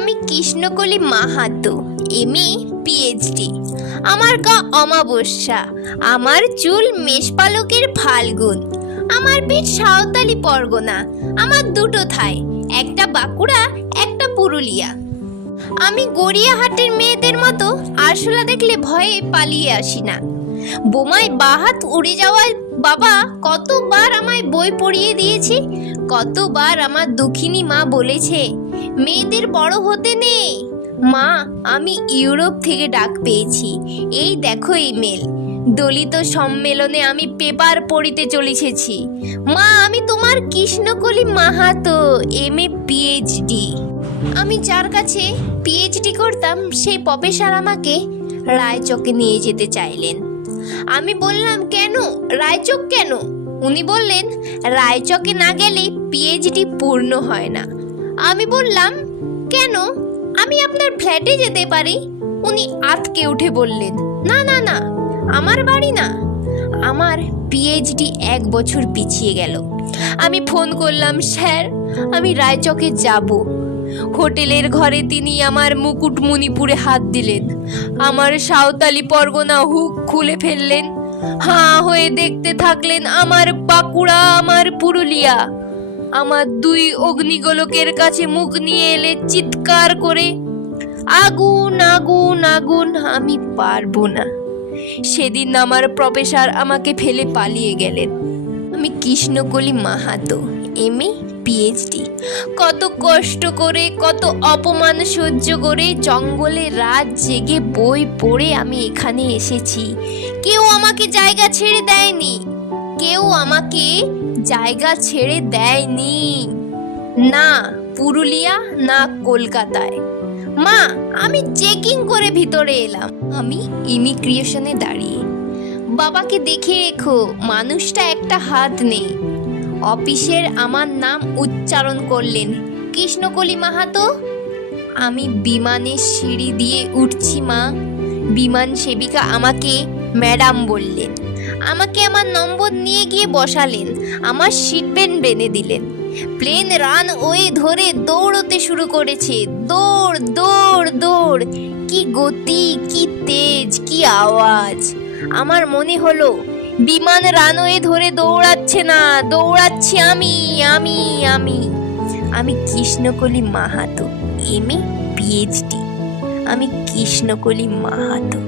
আমি Krishnakoli Mahato, MA PhD. আমার গা অমাবস্যা, আমার চুল মেষপালকের ফাল্গুন, আমার পেট সাঁওতালি পরগনা, আমার দুটো থাই, একটা বাঁকুড়া একটা পুরুলিয়া। আমি গড়িয়াহাটের মেয়েদের মতো আরশোলা দেখলে ভয়ে পালিয়ে আসি না। বোমায় বাহাত উড়ে যাওয়ার বাবা কতবার আমায় বই পড়িয়ে দিয়েছে, কতবার আমার দুঃখিনী মা বলেছে মেয়েদের বড় হতে নেই। মা, আমি ইউরোপ থেকে ডাক পেয়েছি, এই দেখো ইমেল। দলিত সম্মেলনে আমি পেপার পড়িতে চলিছেছি। মা, আমি তোমার কৃষ্ণকলি মাহাতো, এমএ পিএইচডি। আমি যার কাছে পিএইচডি করতাম সেই প্রফেসর আমাকে রায়চকে নিয়ে যেতে চাইলেন। আমি বললাম, কেন রায়চক কেন? উনি বললেন, রায়চকে না গেলে পিএইচডি পূর্ণ হয় না। আমি বললাম, কেন? আমি আপনার ফ্ল্যাটে যেতে পারি। উনি আঁতকে উঠে বললেন, না না না, আমার বাড়ি না। আমার পিএইচডি 1 বছর পিছিয়ে গেল। আমি ফোন করলাম, স্যার আমি রায়চকে যাব। হোটেলের ঘরে তিনি আমার মুকুটমণিপুরে হাত দিলেন, আমার সাঁওতালি পরগনা হুক খুলে ফেললেন। হাঁ হয়ে দেখতে থাকলেন আমার বাঁকুড়া, আমার পুরুলিয়া। আমার 2 অগ্নিগোলকের কাছে মুখ নিয়ে এলে চিৎকার করে, আগুন আগুন আগুন, আমি পারবো না। সেদিন আমার প্রফেসর আমাকে ফেলে পালিয়ে গেলেন। আমি কৃষ্ণকলি মাহাতো, এমএ পিএইচডি। কত কষ্ট করে, কত অপমান সহ্য করে জঙ্গলে রাত জেগে বই পড়ে আমি এখানে এসেছি। কেউ আমাকে জায়গা ছেড়ে দেয়নি, কেউ আমাকে জায়গা ছেড়ে দেয়নি, না পুরুলিয়া না কলকাতায়। মা, আমি চেকিং করে ভিতরে এলাম। আমি ইমিগ্রেশনে দাঁড়িয়ে, বাবাকে দেখে রেখো, মানুষটা একটা হাত নেই। অফিসের আমার নাম উচ্চারণ করলেন, কৃষ্ণকলি মাহাতো। আমি বিমানের সিঁড়ি দিয়ে উঠছি মা। বিমান সেবিকা আমাকে ম্যাডাম বললেন, আমাকে আমার নম্বর নিয়ে গিয়ে বসালেন, আমার সিট বেল্ট বেঁধে দিলেন। প্লেন রানওয়ে ধরে দৌড়তে শুরু করেছে। দৌড় দৌড় দৌড়, কি গতি, কি তেজ, কি আওয়াজ! আমার মনে হলো বিমান রানওয়ে ধরে দৌড়াচ্ছে না, দৌড়াচ্ছি আমি আমি আমি আমি কৃষ্ণকলি মাহাতো, এমএ পিএইচডি। আমি কৃষ্ণকলি মাহাতো।